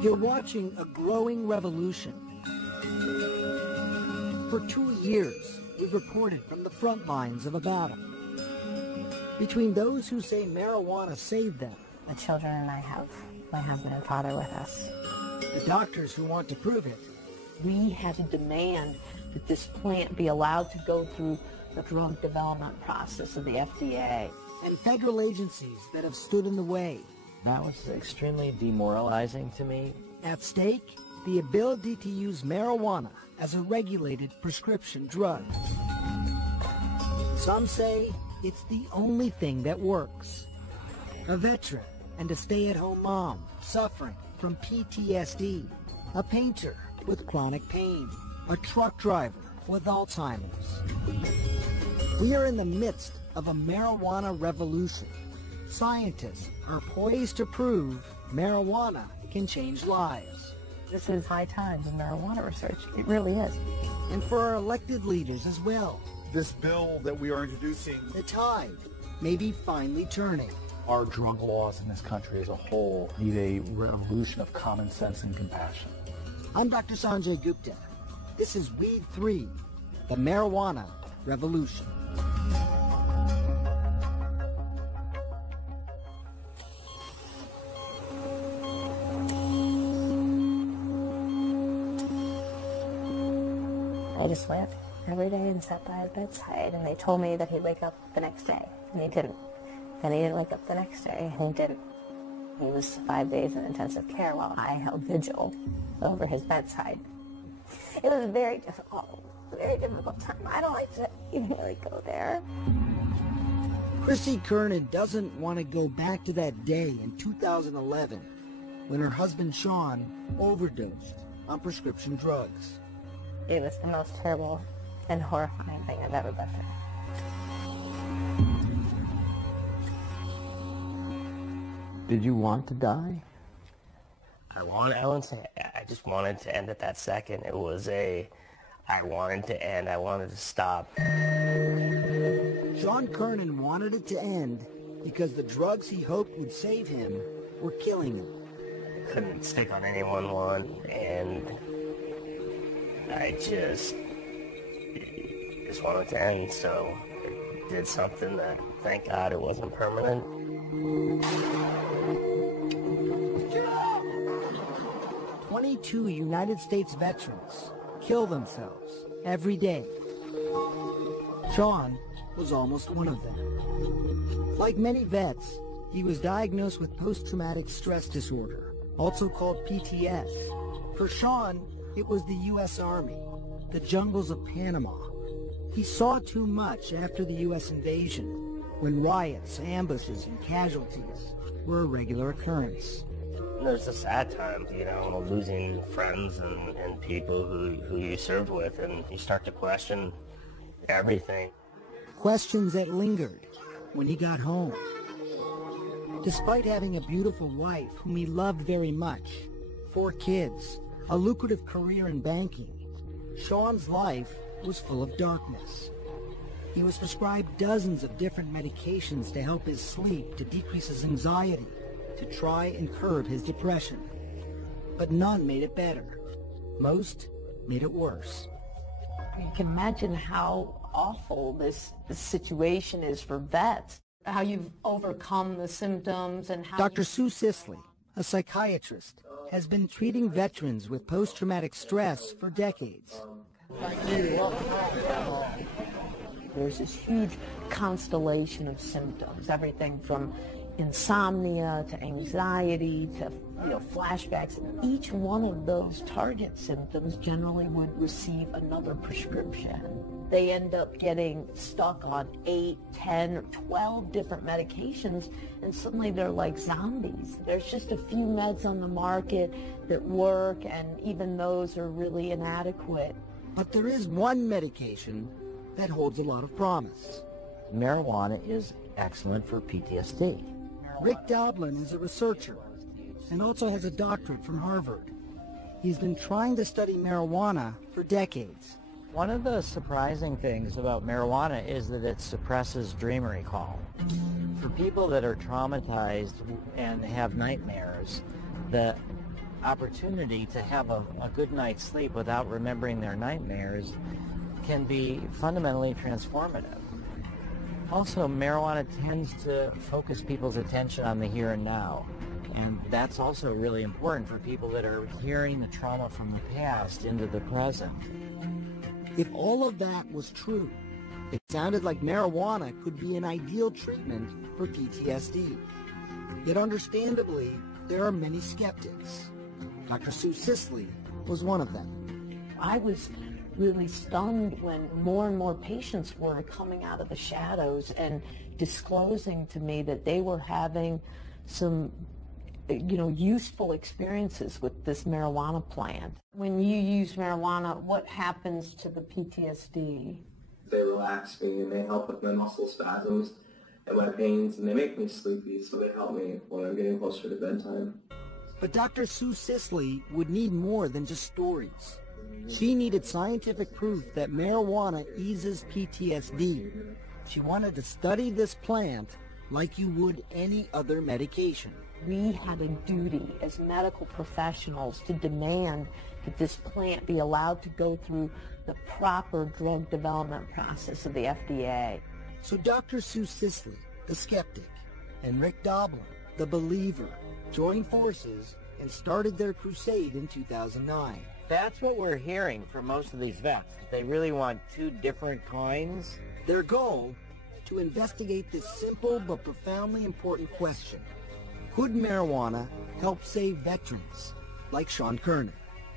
You're watching a growing revolution. For 2 years, we've reported from the front lines of a battle between those who say marijuana saved them, The children and I have my husband and father with us. the doctors who want to prove it, We had to demand that this plant be allowed to go through the drug development process of the FDA. and federal agencies that have stood in the way. That was extremely demoralizing to me. At stake, the ability to use marijuana as a regulated prescription drug. Some say it's the only thing that works. A veteran and a stay-at-home mom suffering from PTSD. A painter with chronic pain. A truck driver with Alzheimer's. We are in the midst of a marijuana revolution. Scientists are poised to prove marijuana can change lives. This is high times in marijuana research. It really is. And for our elected leaders as well. This bill that we are introducing, The tide may be finally turning. Our drug laws in this country as a whole need a revolution of common sense and compassion. I'm Dr. Sanjay Gupta. This is Weed 3, the marijuana revolution. I just went every day and sat by his bedside, and they told me that he'd wake up the next day, and he didn't. Then he didn't wake up the next day, and he didn't. He was 5 days in intensive care while I held vigil over his bedside. It was a very difficult time. I don't like to even really go there. Chrissy Kernan doesn't want to go back to that day in 2011 when her husband Sean overdosed on prescription drugs. It was the most terrible and horrifying thing I've ever been through. Did you want to die? I just wanted to end it that second. It was I wanted to end, I wanted to stop. Sean Kernan wanted it to end because the drugs he hoped would save him were killing him. Couldn't stick on anyone and I just wanted to end, so I did something that, thank God, it wasn't permanent. 22 United States veterans kill themselves every day. Sean was almost one of them. Like many vets, he was diagnosed with post-traumatic stress disorder, also called PTS. For Sean, it was the U.S. Army, the jungles of Panama. He saw too much after the U.S. invasion, when riots, ambushes, and casualties were a regular occurrence. There's the sad times, losing friends and people who you served with, and you start to question everything. Questions that lingered when he got home. Despite having a beautiful wife whom he loved very much, 4 kids, a lucrative career in banking, Sean's life was full of darkness. He was prescribed dozens of different medications to help his sleep, to decrease his anxiety, to try and curb his depression. But none made it better. Most made it worse. You can imagine how awful this situation is for vets, how you've overcome the symptoms and how... Dr. Sue Sisley, a psychiatrist, has been treating veterans with post-traumatic stress for decades. There's this huge constellation of symptoms, everything from insomnia to anxiety to flashbacks. Each one of those target symptoms generally would receive another prescription. They end up getting stuck on 8, 10, or 12 different medications, and suddenly they're like zombies. There's just a few meds on the market that work, and even those are really inadequate. But there is one medication that holds a lot of promise. Marijuana is excellent for PTSD. Rick Doblin is a researcher and also has a doctorate from Harvard. He's been trying to study marijuana for decades. One of the surprising things about marijuana is that it suppresses dream recall. For people that are traumatized and have nightmares, the opportunity to have a good night's sleep without remembering their nightmares can be fundamentally transformative. Also, marijuana tends to focus people's attention on the here and now. And that's also really important for people that are carrying the trauma from the past into the present. If all of that was true, it sounded like marijuana could be an ideal treatment for PTSD. Yet understandably, there are many skeptics. Dr. Sue Sisley was one of them. I was really stunned when more and more patients were coming out of the shadows and disclosing to me that they were having some useful experiences with this marijuana plant. When you use marijuana, what happens to the PTSD? They relax me and they help with my muscle spasms and my pains, and they make me sleepy, so they help me when I'm getting closer to bedtime. But Dr. Sue Sisley would need more than just stories. She needed scientific proof that marijuana eases PTSD. She wanted to study this plant like you would any other medication. We had a duty as medical professionals to demand that this plant be allowed to go through the proper drug development process of the FDA. So Dr. Sue Sisley, the skeptic, and Rick Doblin, the believer, joined forces and started their crusade in 2009. That's what we're hearing from most of these vets. They really want two different kinds. Their goal, to investigate this simple but profoundly important question. Could marijuana help save veterans like Sean Kernan?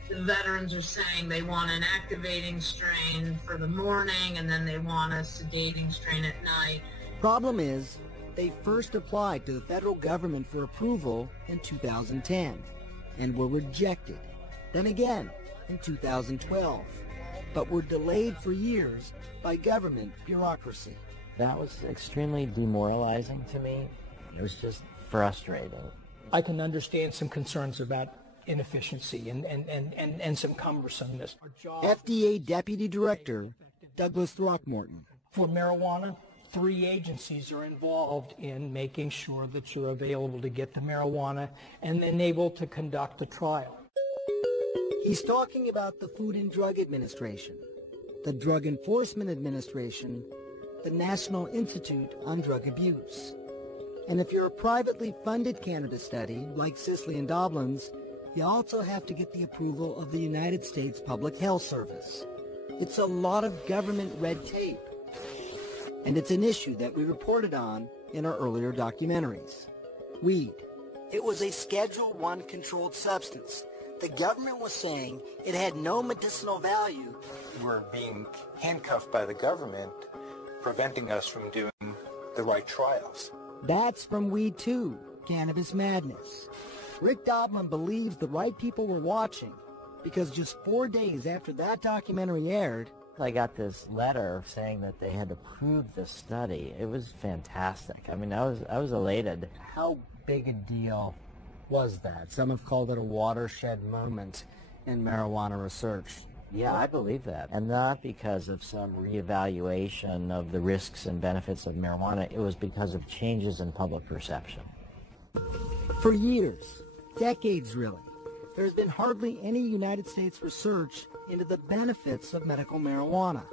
The veterans are saying they want an activating strain for the morning and then they want a sedating strain at night. Problem is, they first applied to the federal government for approval in 2010 and were rejected. Then again in 2012, but were delayed for years by government bureaucracy. That was extremely demoralizing to me. It was just frustrating. I can understand some concerns about inefficiency and some cumbersomeness. FDA Deputy Director Douglas Throckmorton. For marijuana, 3 agencies are involved in making sure that you're available to get the marijuana and then able to conduct a trial. He's talking about the Food and Drug Administration, the Drug Enforcement Administration, the National Institute on Drug Abuse. And if you're a privately funded cannabis study, like Sisley and Doblin's, you also have to get the approval of the United States Public Health Service. It's a lot of government red tape. And it's an issue that we reported on in our earlier documentaries. Weed. It was a Schedule I controlled substance. The government was saying it had no medicinal value. We're being handcuffed by the government, preventing us from doing the right trials. That's from Weed 2, Cannabis Madness. Rick Doblin believes the right people were watching because just 4 days after that documentary aired, I got this letter saying that they had approved the study. It was fantastic. I mean, I was elated. How big a deal was that? Some have called it a watershed moment in marijuana research. Yeah, I believe that. And not because of some reevaluation of the risks and benefits of marijuana. It was because of changes in public perception. For years, decades really, there's been hardly any United States research into the benefits of medical marijuana.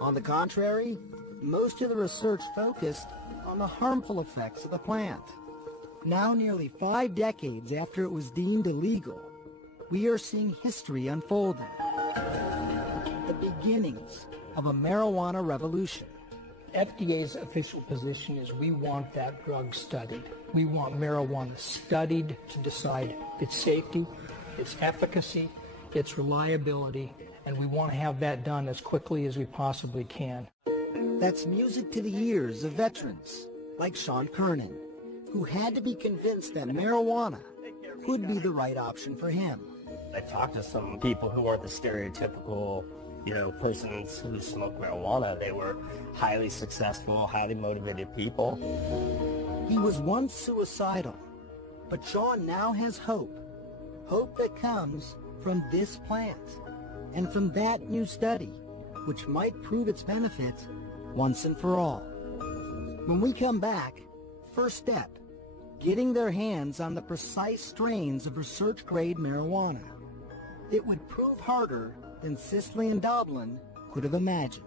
On the contrary, most of the research focused on the harmful effects of the plant. Now, nearly 5 decades after it was deemed illegal, we are seeing history unfolding. The beginnings of a marijuana revolution. FDA's official position is we want that drug studied. We want marijuana studied to decide its safety, its efficacy, its reliability, and we want to have that done as quickly as we possibly can. That's music to the ears of veterans like Sean Kernan, who had to be convinced that marijuana could be the right option for him. I talked to some people who weren't the stereotypical, persons who smoke marijuana. They were highly successful, highly motivated people. He was once suicidal, but Sean now has hope. Hope that comes from this plant and from that new study, which might prove its benefits once and for all. When we come back, first step, getting their hands on the precise strains of research-grade marijuana. It would prove harder than Sisley and Doblin could have imagined.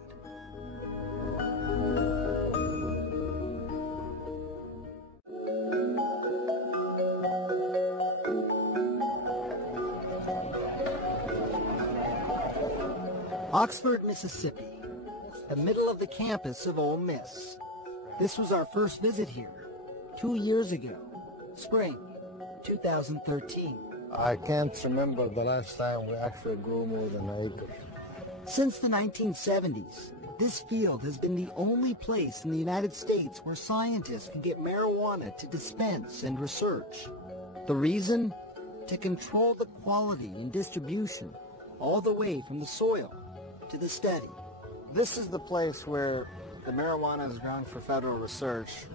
Oxford, Mississippi, the middle of the campus of Ole Miss. This was our first visit here, 2 years ago, spring 2013. I can't remember the last time we actually grew more than an acre. Since the 1970s, this field has been the only place in the United States where scientists can get marijuana to dispense and research. The reason? To control the quality and distribution all the way from the soil to the study. This is the place where the marijuana is grown for federal research,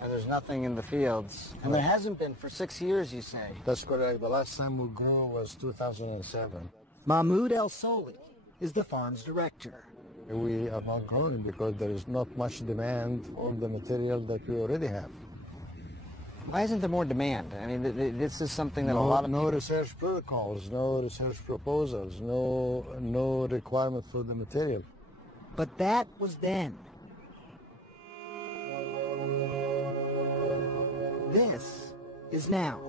and there's nothing in the fields. And there hasn't been for 6 years, you say? That's correct. The last time we grew was 2007. Mahmoud El Soli is the farm's director. We are not growing because there is not much demand for the material that we already have. Why isn't there more demand? I mean, this is something that a lot of people... No research protocols, no research proposals, no requirement for the material. But that was then. This is now.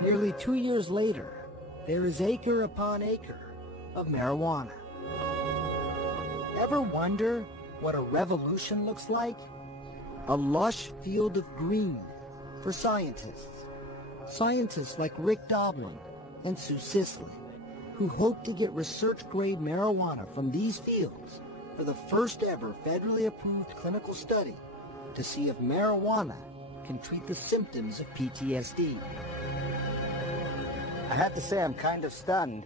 Nearly 2 years later, there is acre upon acre of marijuana. Ever wonder what a revolution looks like? A lush field of green for scientists. Scientists like Rick Doblin and Sue Sisley, who hope to get research-grade marijuana from these fields for the first ever federally approved clinical study to see if marijuana can treat the symptoms of PTSD. I have to say I'm kind of stunned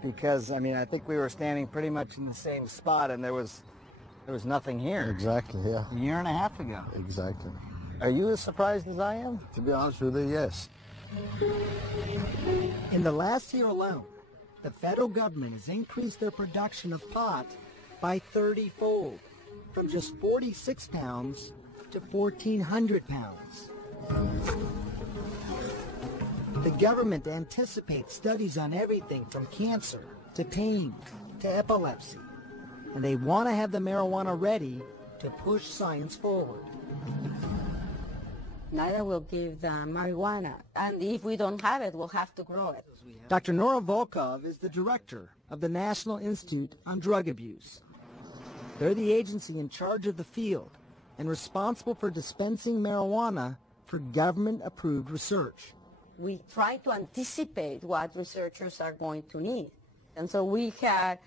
because, I mean, I think we were standing pretty much in the same spot and there was nothing here. Exactly, yeah. A year and a half ago. Exactly. Are you as surprised as I am? To be honest with you, yes. In the last year alone, the federal government has increased their production of pot by 30-fold, from just 46 pounds to 1,400 pounds. The government anticipates studies on everything from cancer to pain to epilepsy, and they want to have the marijuana ready to push science forward. NIDA will give the marijuana, and if we don't have it, we'll have to grow it. Dr. Nora Volkov is the director of the National Institute on Drug Abuse. They're the agency in charge of the field and responsible for dispensing marijuana for government-approved research. We try to anticipate what researchers are going to need, and so we had,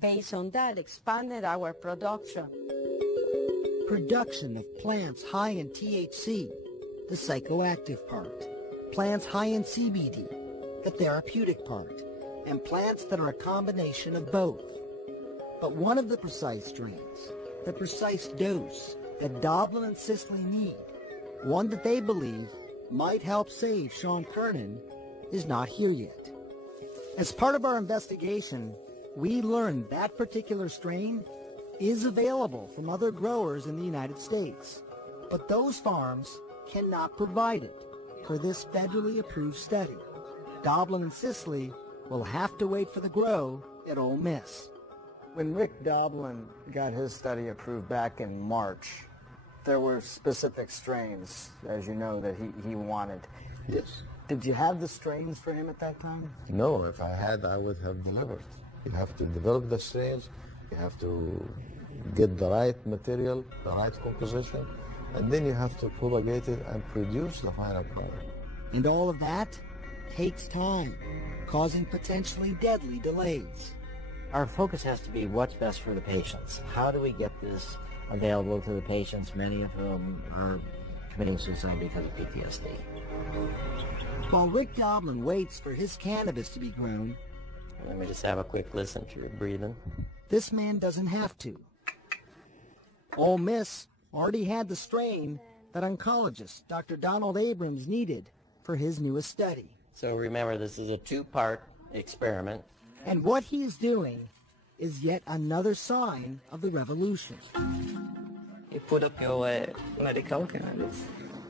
based on that, expanded our production. Production of plants high in THC, the psychoactive part, plants high in CBD, the therapeutic part, and plants that are a combination of both. But one of the precise strains, the precise dose that Doblin and Sisley need, one that they believe might help save Sean Kernan, is not here yet. As part of our investigation, we learned that particular strain is available from other growers in the United States, but those farms cannot provide it for this federally approved study. Doblin and Sisley will have to wait for the grow at Ole Miss. When Rick Doblin got his study approved back in March, there were specific strains, as you know, that he wanted. Yes. Did you have the strains for him at that time? No, if I had, I would have delivered. You have to develop the strains, you have to get the right material, the right composition, and then you have to propagate it and produce the final product. And all of that takes time, causing potentially deadly delays. Our focus has to be what's best for the patients. How do we get this available to the patients, many of whom are committing suicide because of PTSD? While Rick Doblin waits for his cannabis to be grown, let me just have a quick listen to your breathing. This man doesn't have to. Ole Miss already had the strain that oncologist Dr. Donald Abrams needed for his newest study. So remember, this is a two-part experiment. And what he is doing is yet another sign of the revolution. You put up your medical cannabis.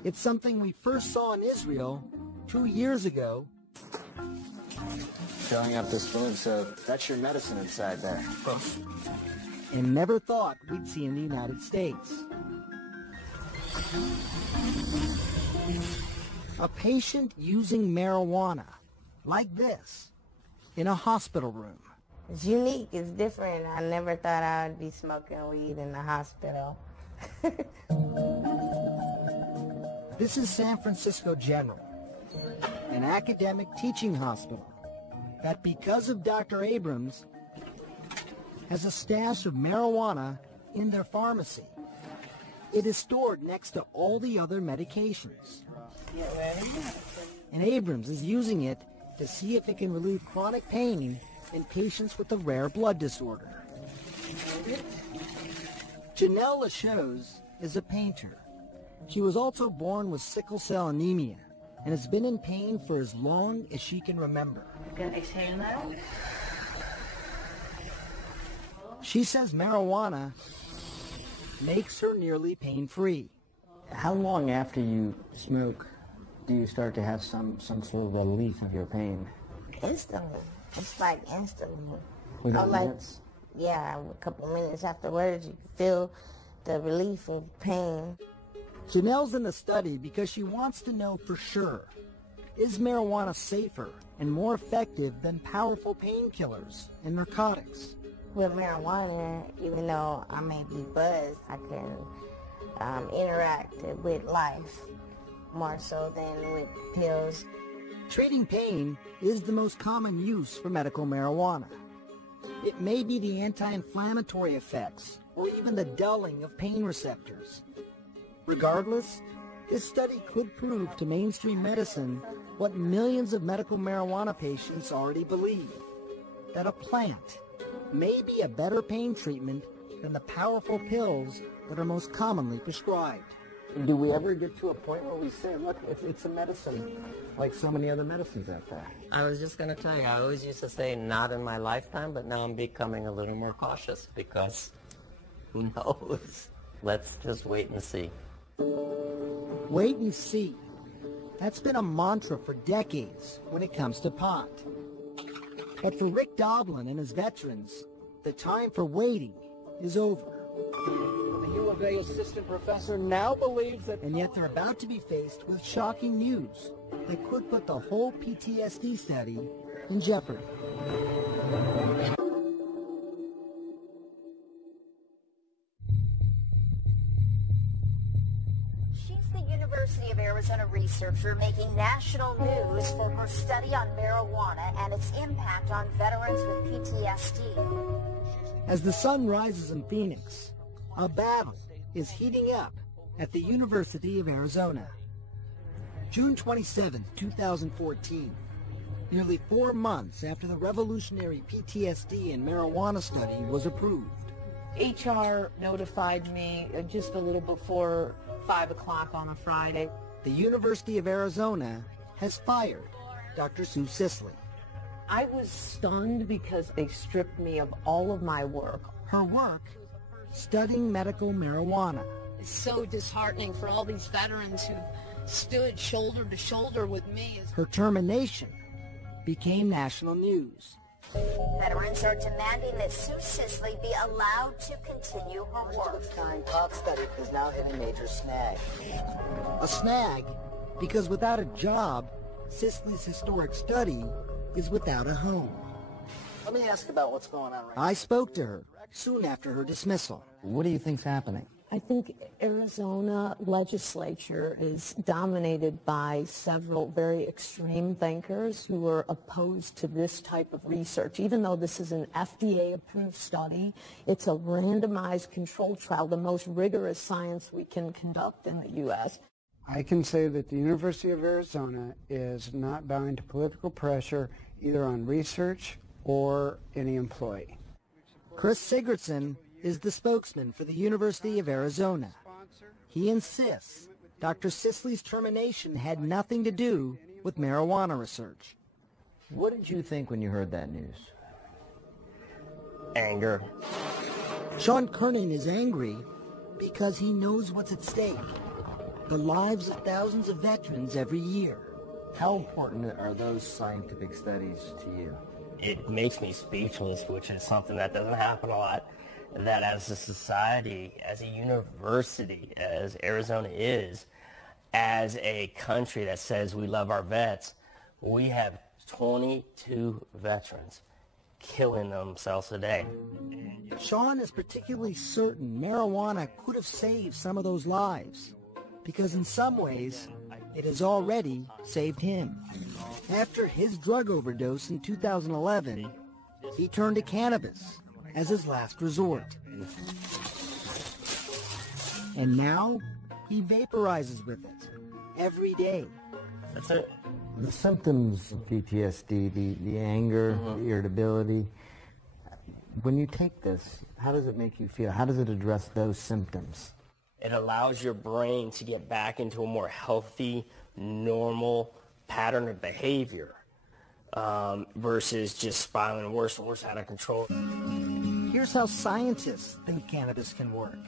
It's something we first saw in Israel 2 years ago. Filling up the spoon, so that's your medicine inside there. And never thought we'd see in the United States. A patient using marijuana, like this, in a hospital room. It's unique, it's different. I never thought I'd be smoking weed in the hospital. This is San Francisco General, an academic teaching hospital that, because of Dr. Abrams, has a stash of marijuana in their pharmacy. It is stored next to all the other medications. And Abrams is using it to see if it can relieve chronic pain in patients with a rare blood disorder. Janelle Lachose is a painter. She was also born with sickle cell anemia and has been in pain for as long as she can remember. Can I exhale now? She says marijuana makes her nearly pain-free. How long after you smoke do you start to have some sort of relief of your pain? Instantly. It's like instantly. Within minutes? Yeah, a couple minutes afterwards, you can feel the relief of pain. Janelle's in the study because she wants to know for sure, is marijuana safer and more effective than powerful painkillers and narcotics? With marijuana, even though I may be buzzed, I can interact with life more so than with pills. Treating pain is the most common use for medical marijuana. It may be the anti-inflammatory effects or even the dulling of pain receptors. Regardless, this study could prove to mainstream medicine what millions of medical marijuana patients already believe, that a plant may be a better pain treatment than the powerful pills that are most commonly prescribed. Do we ever get to a point where we say, look, it's a medicine, like so many other medicines out there? I was just going to tell you, I always used to say not in my lifetime, but now I'm becoming a little more cautious because who knows? Let's just wait and see. Wait and see. That's been a mantra for decades when it comes to pot. But for Rick Doblin and his veterans, the time for waiting is over. The U of A assistant professor now believes that... And yet they're about to be faced with shocking news that could put the whole PTSD study in jeopardy. She's the University of Arizona researcher making national news for her study on marijuana and its impact on veterans with PTSD. As the sun rises in Phoenix, a battle is heating up at the University of Arizona. June 27, 2014, nearly 4 months after the revolutionary PTSD and marijuana study was approved. HR notified me just a little before 5 o'clock on a Friday. The University of Arizona has fired Dr. Sue Sisley. I was stunned because they stripped me of all of my work. Her work studying medical marijuana. It's so disheartening for all these veterans who stood shoulder to shoulder with me. Her termination became national news. Veterans are demanding that Sue Sisley be allowed to continue her work. This kind pot study is now hitting a major snag. A snag because without a job, Sisley's historic study is without a home. Let me ask about what's going on right now. I spoke to her soon after her dismissal. What do you think's happening? I think Arizona legislature is dominated by several very extreme thinkers who are opposed to this type of research. Even though this is an FDA-approved study, it's a randomized controlled trial, the most rigorous science we can conduct in the U.S. I can say that the University of Arizona is not bound to political pressure either on research or any employee. Chris Sigurdsson is the spokesman for the University of Arizona. He insists Dr. Sisley's termination had nothing to do with marijuana research. What did you think when you heard that news? Anger. Sean Kernan is angry because he knows what's at stake. The lives of thousands of veterans every year. How important are those scientific studies to you? It makes me speechless, which is something that doesn't happen a lot. That as a society, as a university, as Arizona is, as a country that says we love our vets, we have 22 veterans killing themselves a day. Sean is particularly certain marijuana could have saved some of those lives, because in some ways, it has already saved him. After his drug overdose in 2011, he turned to cannabis as his last resort. And now, he vaporizes with it every day. That's it. The symptoms of PTSD, the anger, the irritability, when you take this, how does it make you feel? How does it address those symptoms? It allows your brain to get back into a more healthy, normal pattern of behavior versus just spiraling worse and worse out of control. Here's how scientists think cannabis can work.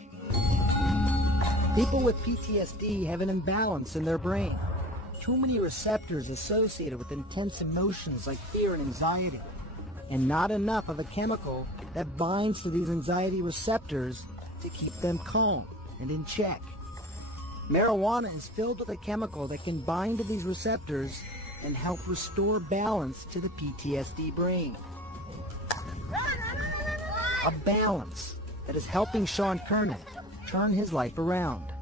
People with PTSD have an imbalance in their brain. Too many receptors associated with intense emotions like fear and anxiety, and not enough of a chemical that binds to these anxiety receptors to keep them calm and in check. Marijuana is filled with a chemical that can bind to these receptors and help restore balance to the PTSD brain. A balance that is helping Sean Kernan turn his life around.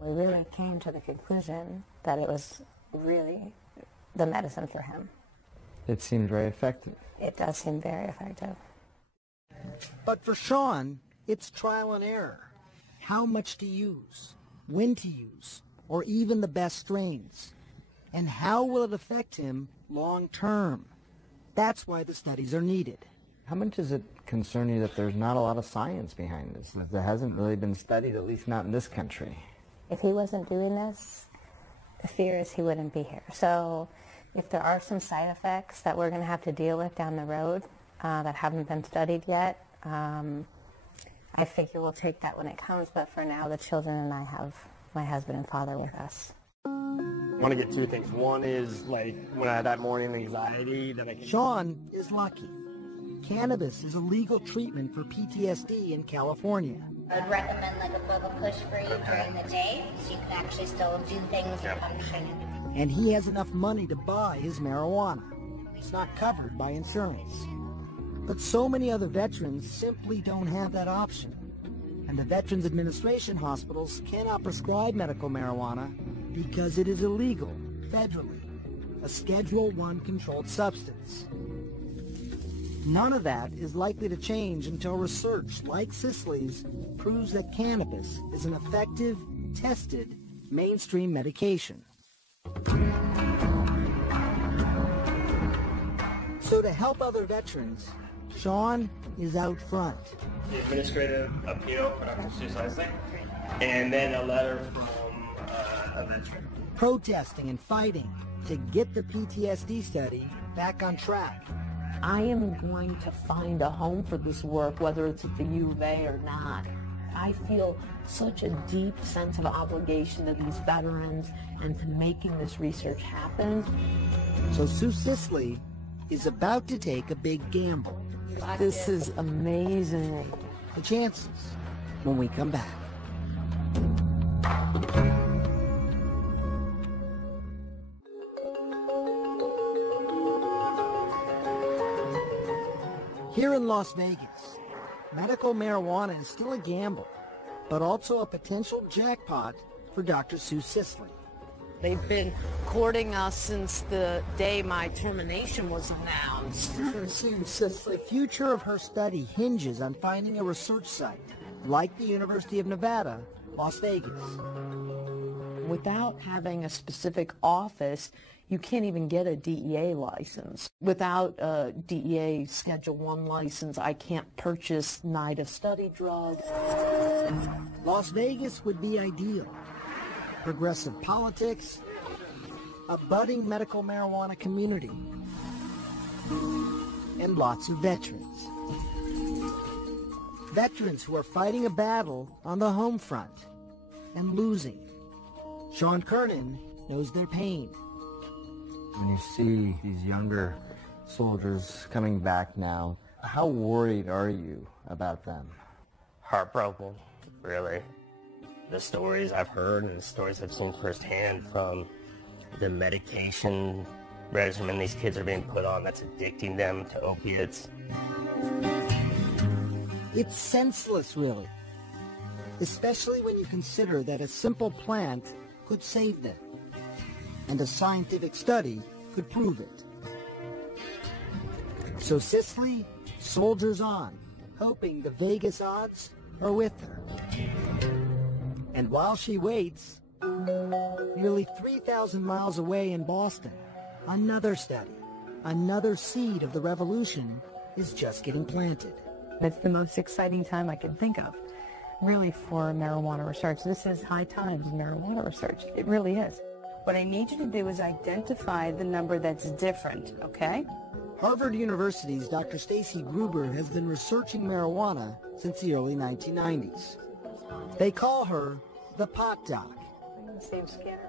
We really came to the conclusion that it was really the medicine for him. It seemed very effective. It does seem very effective. But for Sean, it's trial and error. How much to use, when to use, or even the best strains. And how will it affect him long term? That's why the studies are needed. How much does it concern you that there's not a lot of science behind this? That it hasn't really been studied, at least not in this country? If he wasn't doing this, the fear is he wouldn't be here. So if there are some side effects that we're going to have to deal with down the road that haven't been studied yet, I figure we'll take that when it comes. But for now, the children and I have my husband and father with us. I want to get two things. One is like when I had that morning anxiety that I can... Sean is lucky. Cannabis is a legal treatment for PTSD in California. I'd recommend like a boba push for you during the day, so you can actually still do things and function. And he has enough money to buy his marijuana. It's not covered by insurance. But so many other veterans simply don't have that option. And the Veterans Administration hospitals cannot prescribe medical marijuana because it is illegal federally, a Schedule I controlled substance. None of that is likely to change until research like Sisley's proves that cannabis is an effective, tested, mainstream medication. So to help other veterans, Sean is out front. The administrative appeal for Dr. Sisley, and then a letter from a veteran. Protesting and fighting to get the PTSD study back on track. I am going to find a home for this work, whether it's at the U of A or not. I feel such a deep sense of obligation to these veterans and to making this research happen. So Sue Sisley is about to take a big gamble. This is amazing. The chances when we come back. Here in Las Vegas, medical marijuana is still a gamble, but also a potential jackpot for Dr. Sue Sisley. They've been courting us since the day my termination was announced. Sue Sisley, the future of her study hinges on finding a research site, like the University of Nevada, Las Vegas. Without having a specific office, you can't even get a DEA license. Without a DEA Schedule I license, I can't purchase NIDA study drugs. Las Vegas would be ideal. Progressive politics, a budding medical marijuana community, and lots of veterans. Veterans who are fighting a battle on the home front and losing. Sean Kernan knows their pain. When you see these younger soldiers coming back now, how worried are you about them? Heartbroken, really. The stories I've heard and the stories I've seen firsthand from the medication regimen these kids are being put on that's addicting them to opiates. It's senseless, really. Especially when you consider that a simple plant could save them. And a scientific study could prove it. So Cicely soldiers on, hoping the Vegas odds are with her. And while she waits, nearly 3,000 miles away in Boston, another study, another seed of the revolution is just getting planted. It's the most exciting time I can think of, really, for marijuana research. This is high times in marijuana research. It really is. What I need you to do is identify the number that's different, okay? Harvard University's Dr. Stacy Gruber has been researching marijuana since the early 1990s. They call her the pot doc.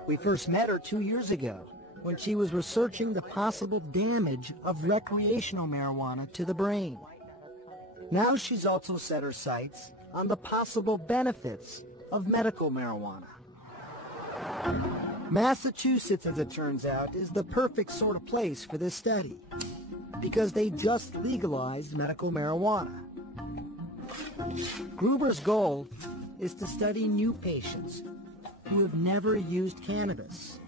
We first met her 2 years ago when she was researching the possible damage of recreational marijuana to the brain. Now she's also set her sights on the possible benefits of medical marijuana. Massachusetts, as it turns out, is the perfect sort of place for this study because they just legalized medical marijuana. Gruber's goal is to study new patients who have never used cannabis.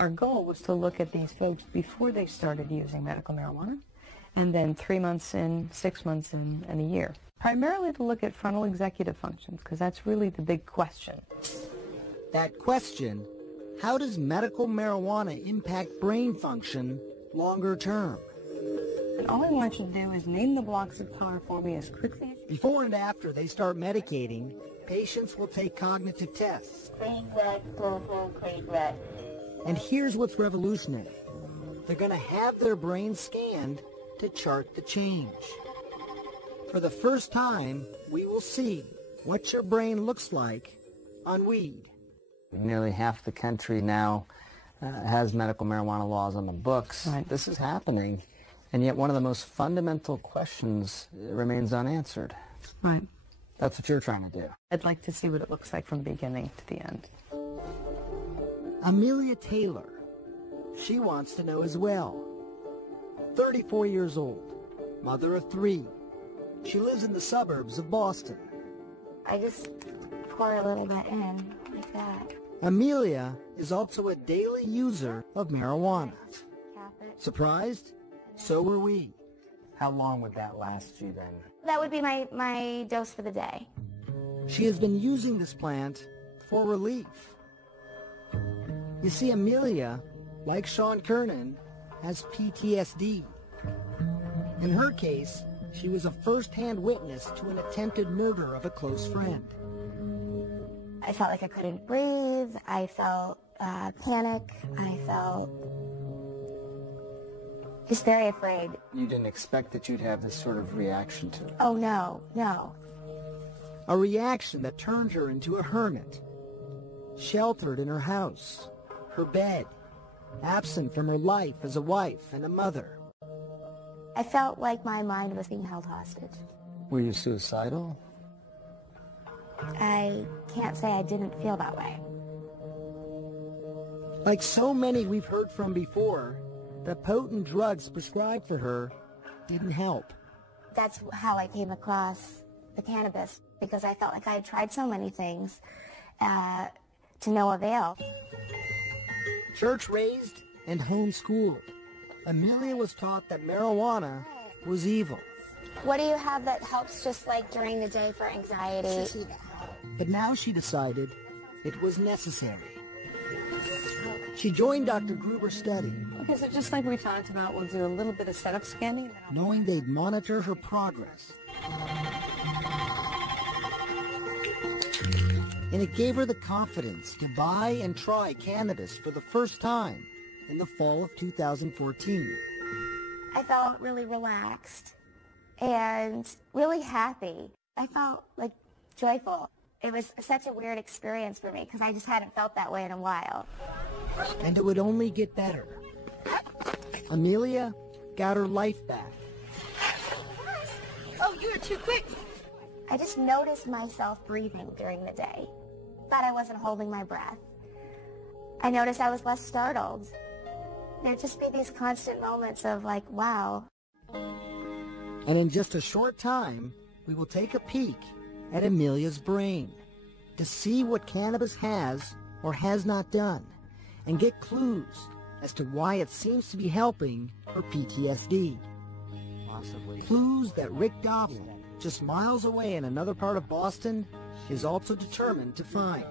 Our goal was to look at these folks before they started using medical marijuana, and then 3 months in, 6 months in, and a year. Primarily to look at frontal executive functions, because that's really the big question. That question, how does medical marijuana impact brain function longer term? And all I want you to do is name the blocks of color for me as quickly as you can. Before and after they start medicating, patients will take cognitive tests. Green, red, purple, green, red. And here's what's revolutionary. They're going to have their brains scanned to chart the change. For the first time, we will see what your brain looks like on weed. Nearly half the country now has medical marijuana laws on the books. Right. This is happening, and yet one of the most fundamental questions remains unanswered. Right. That's what you're trying to do. I'd like to see what it looks like from beginning to the end. Amelia Taylor, she wants to know as well. 34 years old, mother of 3. She lives in the suburbs of Boston. I just pour a little bit in, like that. Amelia is also a daily user of marijuana. Surprised? So were we. How long would that last you then? That would be my dose for the day. She has been using this plant for relief. You see, Amelia, like Sean Kernan, has PTSD. In her case, she was a first-hand witness to an attempted murder of a close friend. I felt like I couldn't breathe. I felt panic. I felt just very afraid. You didn't expect that you'd have this sort of reaction to it. Oh, no, no. A reaction that turned her into a hermit, sheltered in her house, her bed, absent from her life as a wife and a mother. I felt like my mind was being held hostage. Were you suicidal? I can't say I didn't feel that way. Like so many we've heard from before, the potent drugs prescribed for her didn't help. That's how I came across the cannabis, because I felt like I had tried so many things to no avail. Church-raised and homeschooled, Amelia was taught that marijuana was evil. What do you have that helps just like during the day for anxiety? But now she decided it was necessary. She joined Dr. Gruber's study, Okay, so just like we talked about, we'll do a little bit of setup scanning. knowing they'd monitor her progress. And it gave her the confidence to buy and try cannabis for the first time in the fall of 2014. I felt really relaxed and really happy. I felt like joyful. It was such a weird experience for me because I just hadn't felt that way in a while. And it would only get better. Amelia got her life back. Oh, you were too quick. I just noticed myself breathing during the day. Thought I wasn't holding my breath. I noticed I was less startled. There'd just be these constant moments of like, wow. And in just a short time, we will take a peek at Amelia's brain to see what cannabis has or has not done and get clues as to why it seems to be helping her PTSD. Possibly. Clues that Rick Doblin, just miles away in another part of Boston, is also determined to find.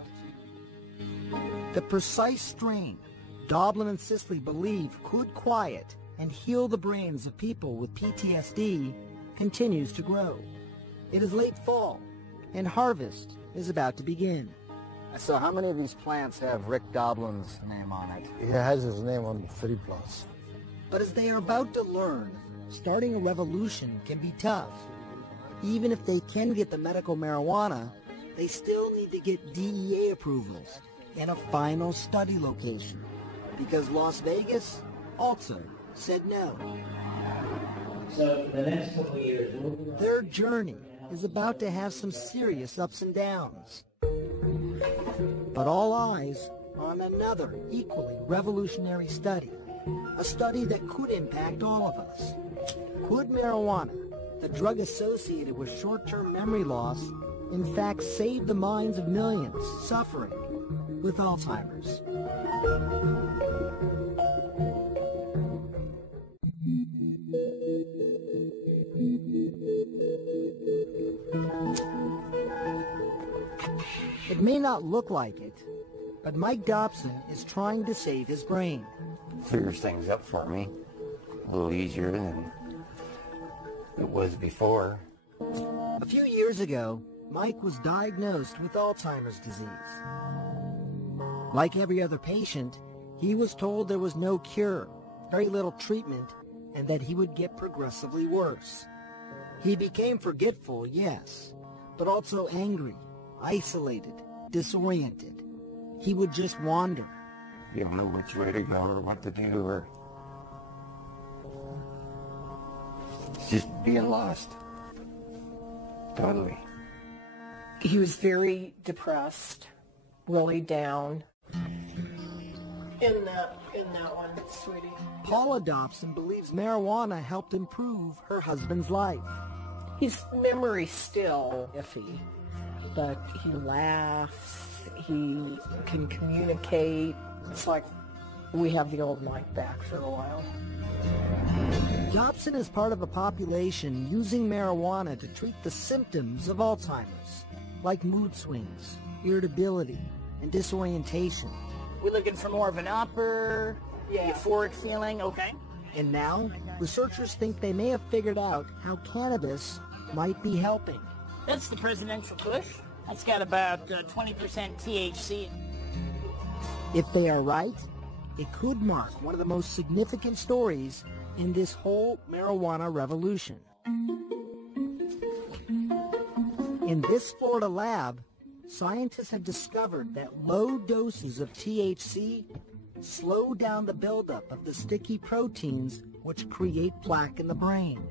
The precise strain Doblin and Sisley believe could quiet and heal the brains of people with PTSD continues to grow. It is late fall, and harvest is about to begin. So how many of these plants have Rick Doblin's name on it? He has his name on 3 plus. But as they are about to learn, starting a revolution can be tough. Even if they can get the medical marijuana, they still need to get DEA approvals and a final study location, because Las Vegas also said no. So the next couple of years, their journey is about to have some serious ups and downs. But all eyes are on another equally revolutionary study, a study that could impact all of us. Could marijuana, the drug associated with short-term memory loss, in fact save the minds of millions suffering with Alzheimer's? It may not look like it, but Mike Dobson is trying to save his brain. Clears things up for me a little easier than it was before. A few years ago, Mike was diagnosed with Alzheimer's disease. Like every other patient, he was told there was no cure, very little treatment, and that he would get progressively worse. He became forgetful, yes, but also angry, isolated, disoriented. He would just wander. You don't know which way to go or what to do, or just being lost. Totally. He was very depressed, really down. In that one, sweetie. Paula Dobson believes marijuana helped improve her husband's life. His memory's still iffy, but he laughs, he can communicate. It's like we have the old Mike back for a while. Dobson is part of a population using marijuana to treat the symptoms of Alzheimer's, like mood swings, irritability, and disorientation. We're looking for more of an upper, euphoric feeling, okay? And now, researchers think they may have figured out how cannabis might be helping. That's the presidential kush. That's got about 20% THC. If they are right, it could mark one of the most significant stories in this whole marijuana revolution. In this Florida lab, scientists have discovered that low doses of THC slow down the buildup of the sticky proteins which create plaque in the brain.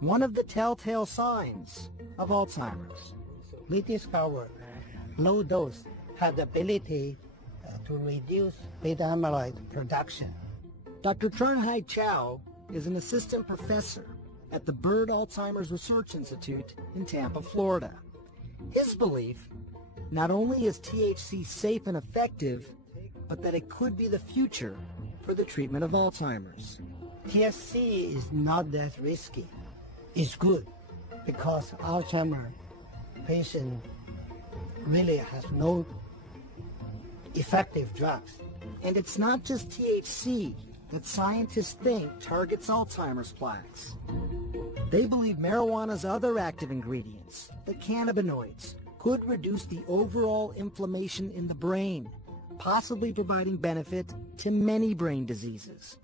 One of the telltale signs of Alzheimer's. We discovered low dose had the ability to reduce beta amyloid production. Dr. Turnhai Chow is an assistant professor at the Bird Alzheimer's Research Institute in Tampa, Florida. His belief, not only is THC safe and effective, but that it could be the future for the treatment of Alzheimer's. THC is not that risky. It's good because Alzheimer's patient really has no effective drugs. And it's not just THC that scientists think targets Alzheimer's plaques. They believe marijuana's other active ingredients, the cannabinoids, could reduce the overall inflammation in the brain, possibly providing benefit to many brain diseases.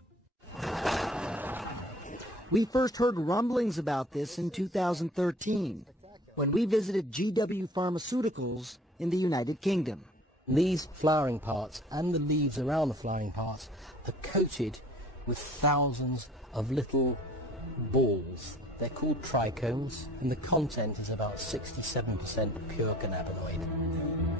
We first heard rumblings about this in 2013, when we visited GW Pharmaceuticals in the United Kingdom. These flowering parts and the leaves around the flowering parts are coated with thousands of little balls. They're called trichomes, and the content is about 67% pure cannabinoid.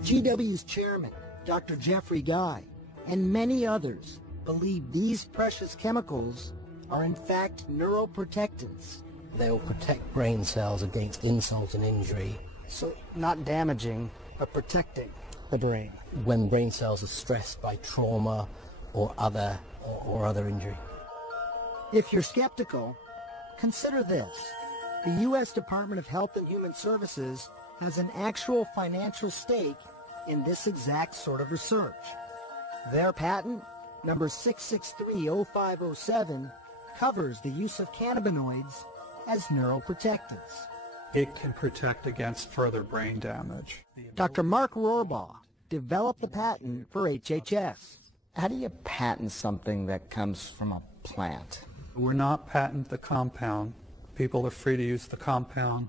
GW's chairman, Dr. Jeffrey Guy, and many others believe these precious chemicals are in fact neuroprotectants. They will protect brain cells against insult and injury. So not damaging, but protecting the brain. When brain cells are stressed by trauma or other injury. If you're skeptical, consider this. The U.S. Department of Health and Human Services has an actual financial stake in this exact sort of research. Their patent, number 6630507, covers the use of cannabinoids as neuroprotectants. It can protect against further brain damage. Dr. Mark Rohrbaugh developed the patent for HHS. How do you patent something that comes from a plant? We're not patent the compound. People are free to use the compound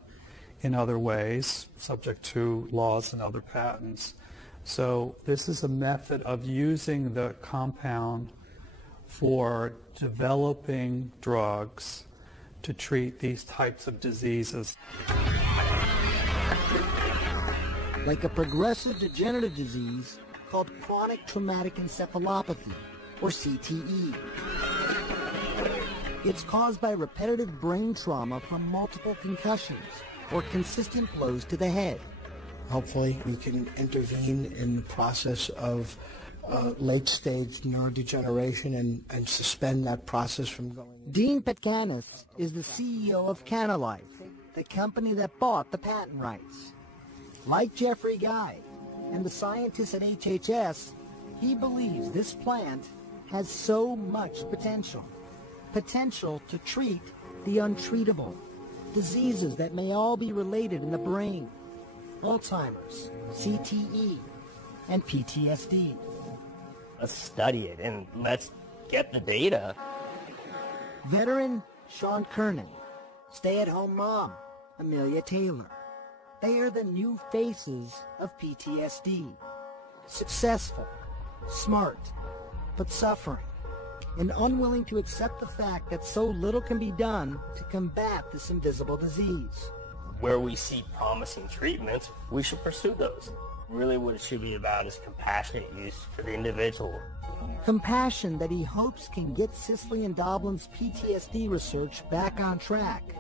in other ways, subject to laws and other patents. So this is a method of using the compound for developing drugs to treat these types of diseases. Like a progressive degenerative disease called chronic traumatic encephalopathy, or CTE. It's caused by repetitive brain trauma from multiple concussions or consistent blows to the head. Hopefully we can intervene in the process of late-stage neurodegeneration and suspend that process from going. Dean Petkanis is the CEO of Canalife, the company that bought the patent rights. Like Jeffrey Guy and the scientists at HHS, he believes this plant has so much potential. Potential to treat the untreatable, diseases that may all be related in the brain, Alzheimer's, CTE, and PTSD. Let's study it and let's get the data. Veteran Sean Kernan, stay-at-home mom Amelia Taylor. They are the new faces of PTSD. Successful, smart, but suffering, and unwilling to accept the fact that so little can be done to combat this invisible disease. Where we see promising treatments, we should pursue those. Really what it should be about is compassionate use for the individual. Compassion that he hopes can get Cicely and Doblin's PTSD research back on track.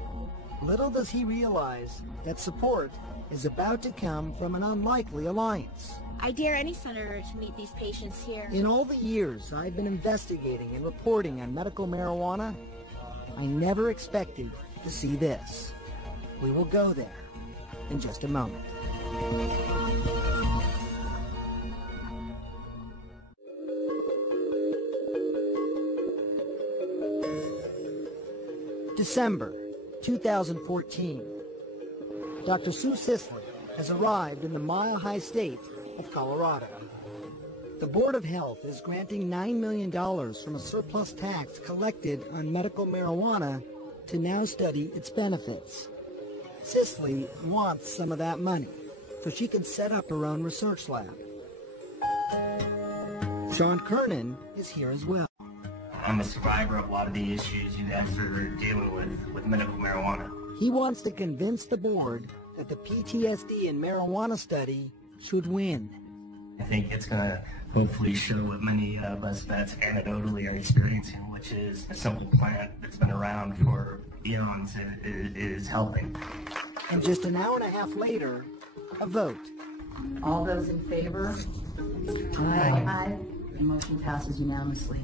Little does he realize that support is about to come from an unlikely alliance. I dare any senator to meet these patients here. In all the years I've been investigating and reporting on medical marijuana, I never expected to see this. We will go there in just a moment. December 2014. Dr. Sue Sisley has arrived in the Mile High State of Colorado. The Board of Health is granting $9 million from a surplus tax collected on medical marijuana to now study its benefits. Sisley wants some of that money so she can set up her own research lab. Sean Kernan is here as well. I'm a survivor of a lot of the issues you guys are dealing with medical marijuana. He wants to convince the board that the PTSD and marijuana study should win. I think it's going to hopefully show what many of us vets anecdotally are experiencing, which is a simple plant that's been around for eons and is helping. And just an hour and a half later, a vote. All those in favor? Aye. Aye. The motion passes unanimously.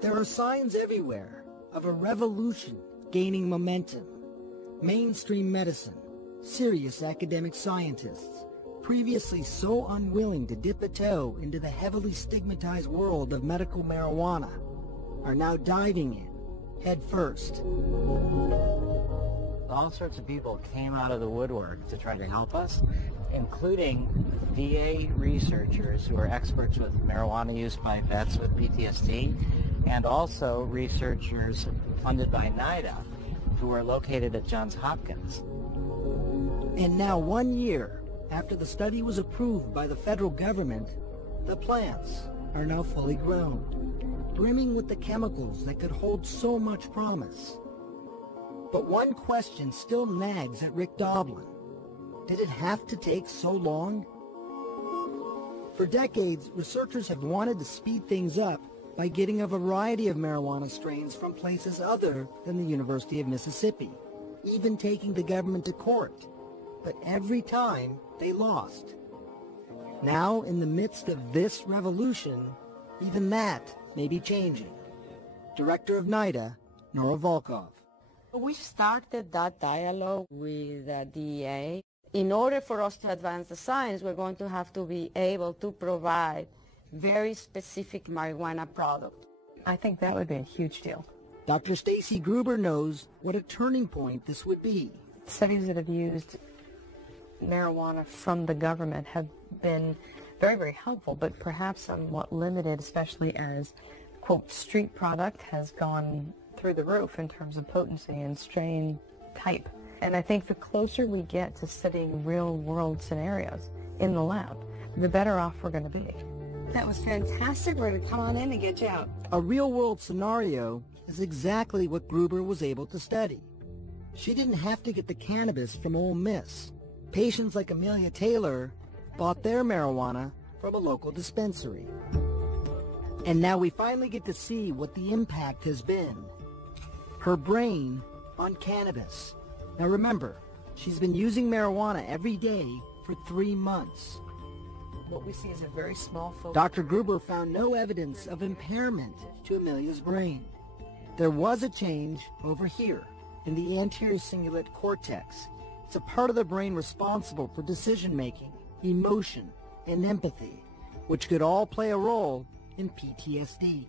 There are signs everywhere of a revolution gaining momentum. Mainstream medicine, serious academic scientists, previously so unwilling to dip a toe into the heavily stigmatized world of medical marijuana, are now diving in head first. All sorts of people came out of the woodwork to try to help us, including VA researchers who are experts with marijuana use by vets with PTSD, and also researchers funded by NIDA who are located at Johns Hopkins. And now 1 year after the study was approved by the federal government, the plants are now fully grown, brimming with the chemicals that could hold so much promise. But one question still nags at Rick Doblin. Did it have to take so long? For decades, researchers have wanted to speed things up by getting a variety of marijuana strains from places other than the University of Mississippi, even taking the government to court. But every time, they lost. Now, in the midst of this revolution, even that may be changing. Director of NIDA, Nora Volkov. We started that dialogue with the DEA. In order for us to advance the science, we're going to have to be able to provide very specific marijuana product. I think that would be a huge deal. Dr. Stacy Gruber knows what a turning point this would be. Studies that have used marijuana from the government have been very, very helpful, but perhaps somewhat limited, especially as, quote, street product has gone through the roof in terms of potency and strain type. And I think the closer we get to studying real-world scenarios in the lab, the better off we're going to be. That was fantastic. We're going to come on in and get you out. A real-world scenario is exactly what Gruber was able to study. She didn't have to get the cannabis from Ole Miss. Patients like Amelia Taylor bought their marijuana from a local dispensary. And now we finally get to see what the impact has been. Her brain on cannabis. Now remember, she's been using marijuana every day for 3 months. What we see is a very small focus. Dr. Gruber found no evidence of impairment to Amelia's brain. There was a change over here in the anterior cingulate cortex. It's a part of the brain responsible for decision-making, emotion, and empathy, which could all play a role in PTSD.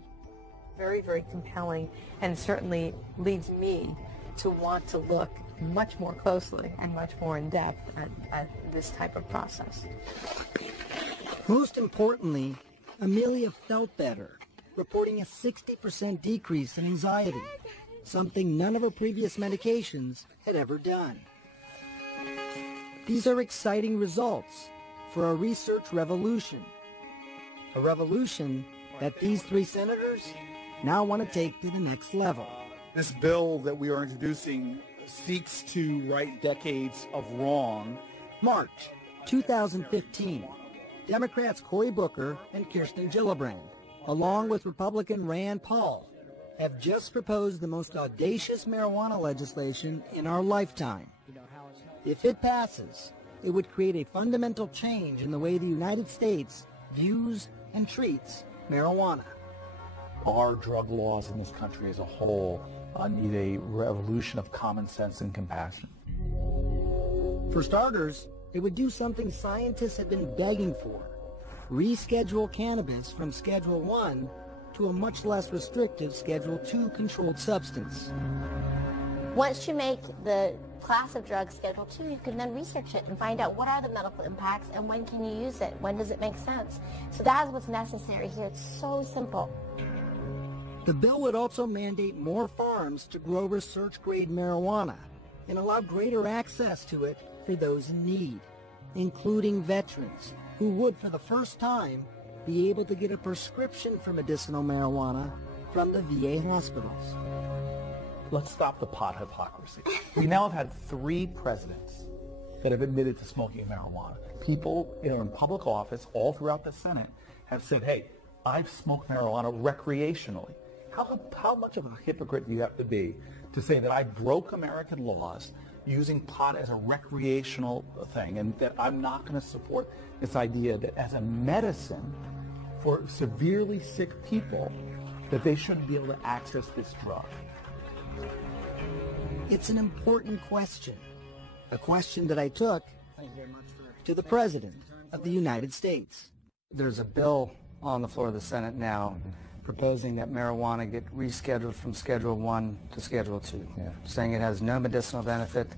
Very, very compelling, and certainly leads me to want to look much more closely and much more in depth at this type of process. Most importantly, Amelia felt better, reporting a 60% decrease in anxiety, something none of her previous medications had ever done. These are exciting results for a research revolution. A revolution that these 3 senators now want to take to the next level. This bill that we are introducing seeks to right decades of wrong. March 2015, Democrats Cory Booker and Kirsten Gillibrand, along with Republican Rand Paul, have just proposed the most audacious marijuana legislation in our lifetime. If it passes, it would create a fundamental change in the way the United States views and treats marijuana. Our drug laws in this country as a whole need a revolution of common sense and compassion. For starters, it would do something scientists have been begging for. Reschedule cannabis from Schedule 1 to a much less restrictive Schedule 2 controlled substance. Once you make the class of drugs Schedule 2, you can then research it and find out what are the medical impacts and when can you use it, when does it make sense. So that is what's necessary here. It's so simple. The bill would also mandate more farms to grow research-grade marijuana and allow greater access to it for those in need, including veterans who would, for the first time, be able to get a prescription for medicinal marijuana from the VA hospitals. Let's stop the pot hypocrisy. We now have had 3 presidents that have admitted to smoking marijuana. People in public office all throughout the Senate have said, hey, I've smoked marijuana recreationally. How much of a hypocrite do you have to be to say that I broke American laws using pot as a recreational thing, and that I'm not going to support this idea that as a medicine for severely sick people, that they shouldn't be able to access this drug? It's an important question, a question that I took to the President of the United States. There's a bill on the floor of the Senate now proposing that marijuana get rescheduled from Schedule 1 to Schedule 2, saying it has no medicinal benefit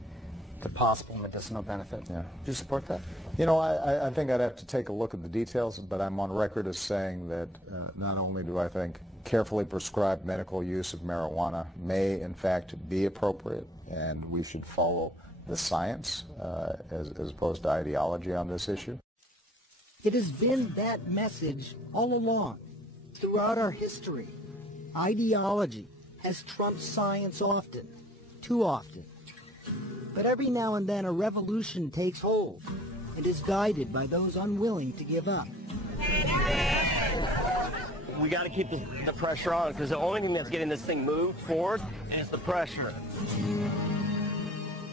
to possible medicinal benefit. Do you support that? You know, I think I'd have to take a look at the details, but I'm on record as saying that not only do I think carefully prescribed medical use of marijuana may in fact be appropriate, and we should follow the science as opposed to ideology on this issue. It has been that message all along, throughout our history. Ideology has trumped science often, too often. But every now and then a revolution takes hold and is guided by those unwilling to give up. We got to keep the pressure on, because the only thing that's getting this thing moved forward is the pressure.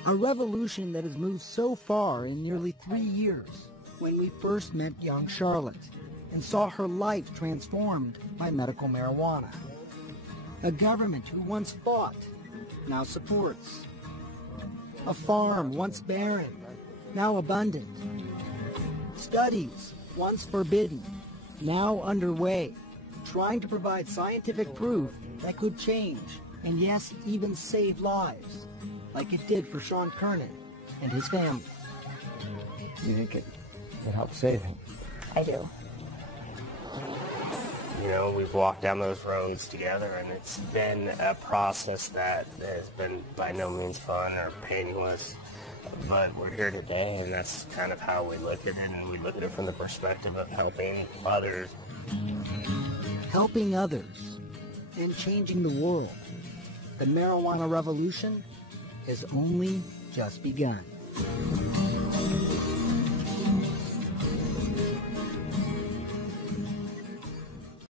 A revolution that has moved so far in nearly 3 years, when we first met young Charlotte and saw her life transformed by medical marijuana. A government who once fought, now supports. A farm once barren, now abundant. Studies once forbidden, now underway, trying to provide scientific proof that could change, and yes, even save lives, like it did for Sean Kernan and his family. You think it helped save him? I do. You know, we've walked down those roads together, and it's been a process that has been by no means fun or painless. But we're here today, and that's kind of how we look at it, and we look at it from the perspective of helping others. Helping others and changing the world. The marijuana revolution has only just begun.